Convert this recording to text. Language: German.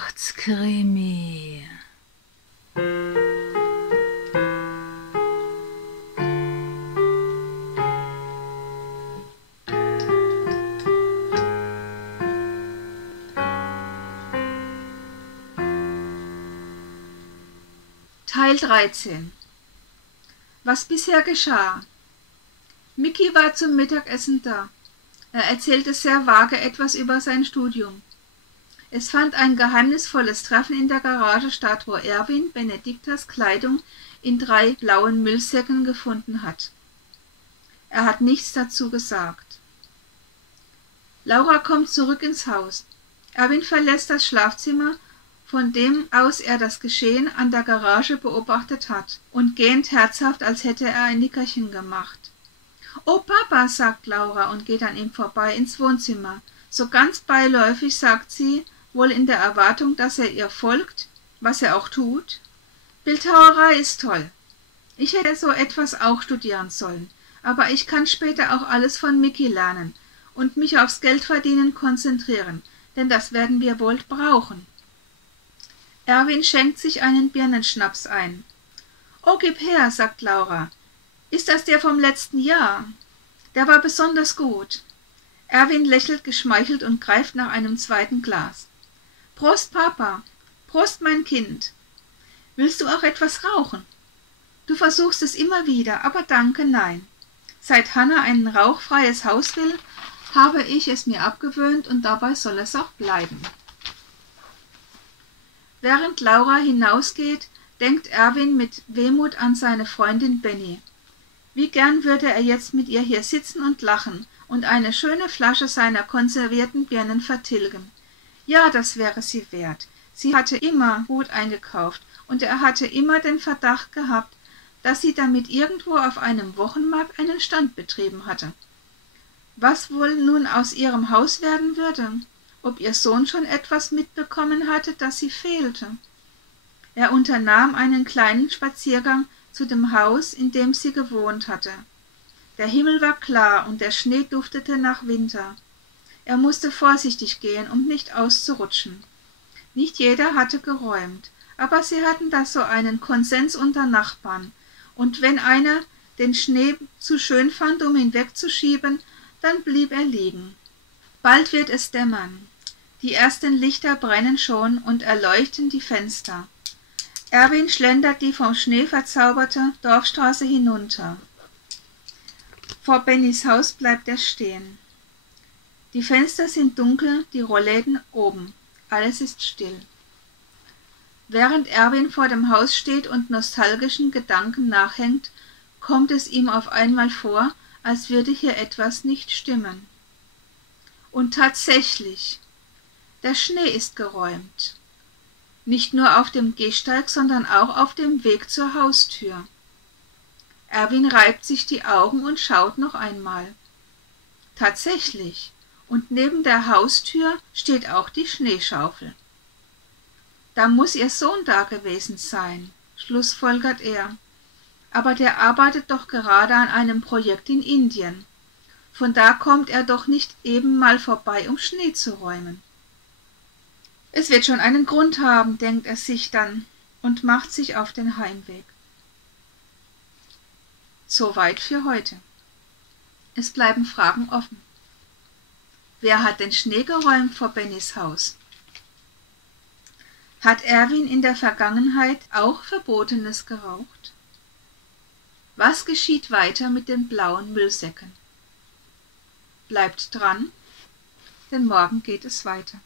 Weihnachtskrimi. Teil 13. Was bisher geschah. Micky war zum Mittagessen da. Er erzählte sehr vage etwas über sein Studium. Es fand ein geheimnisvolles Treffen in der Garage statt, wo Erwin Benediktas Kleidung in 3 blauen Müllsäcken gefunden hat. Er hat nichts dazu gesagt. Laura kommt zurück ins Haus. Erwin verlässt das Schlafzimmer, von dem aus er das Geschehen an der Garage beobachtet hat, und gähnt herzhaft, als hätte er ein Nickerchen gemacht. »Oh Papa«, sagt Laura und geht an ihm vorbei ins Wohnzimmer. So ganz beiläufig sagt sie, wohl in der Erwartung, dass er ihr folgt, was er auch tut. »Bildhauerei ist toll. Ich hätte so etwas auch studieren sollen, aber ich kann später auch alles von Micky lernen und mich aufs Geldverdienen konzentrieren, denn das werden wir wohl brauchen.« Erwin schenkt sich einen Birnenschnaps ein. »Oh, gib her«, sagt Laura. »Ist das der vom letzten Jahr? Der war besonders gut.« Erwin lächelt geschmeichelt und greift nach einem zweiten Glas. »Prost, Papa! Prost, mein Kind! Willst du auch etwas rauchen? Du versuchst es immer wieder, aber danke, nein. Seit Hanna ein rauchfreies Haus will, habe ich es mir abgewöhnt und dabei soll es auch bleiben.« Während Laura hinausgeht, denkt Erwin mit Wehmut an seine Freundin Benny. Wie gern würde er jetzt mit ihr hier sitzen und lachen und eine schöne Flasche seiner konservierten Birnen vertilgen. Ja, das wäre sie wert. Sie hatte immer gut eingekauft und er hatte immer den Verdacht gehabt, dass sie damit irgendwo auf einem Wochenmarkt einen Stand betrieben hatte. Was wohl nun aus ihrem Haus werden würde? Ob ihr Sohn schon etwas mitbekommen hatte, dass sie fehlte? Er unternahm einen kleinen Spaziergang zu dem Haus, in dem sie gewohnt hatte. Der Himmel war klar und der Schnee duftete nach Winter. Er musste vorsichtig gehen, um nicht auszurutschen. Nicht jeder hatte geräumt, aber sie hatten da so einen Konsens unter Nachbarn, und wenn einer den Schnee zu schön fand, um ihn wegzuschieben, dann blieb er liegen. Bald wird es dämmern. Die ersten Lichter brennen schon und erleuchten die Fenster. Erwin schlendert die vom Schnee verzauberte Dorfstraße hinunter. Vor Bennys Haus bleibt er stehen. Die Fenster sind dunkel, die Rollläden oben. Alles ist still. Während Erwin vor dem Haus steht und nostalgischen Gedanken nachhängt, kommt es ihm auf einmal vor, als würde hier etwas nicht stimmen. Und tatsächlich, der Schnee ist geräumt. Nicht nur auf dem Gehsteig, sondern auch auf dem Weg zur Haustür. Erwin reibt sich die Augen und schaut noch einmal. Tatsächlich, und neben der Haustür steht auch die Schneeschaufel. Da muss ihr Sohn da gewesen sein, schlussfolgert er. Aber der arbeitet doch gerade an einem Projekt in Indien. Von da kommt er doch nicht eben mal vorbei, um Schnee zu räumen. Es wird schon einen Grund haben, denkt er sich dann und macht sich auf den Heimweg. Soweit für heute. Es bleiben Fragen offen. Wer hat den Schnee geräumt vor Bennys Haus? Hat Erwin in der Vergangenheit auch Verbotenes geraucht? Was geschieht weiter mit den blauen Müllsäcken? Bleibt dran, denn morgen geht es weiter.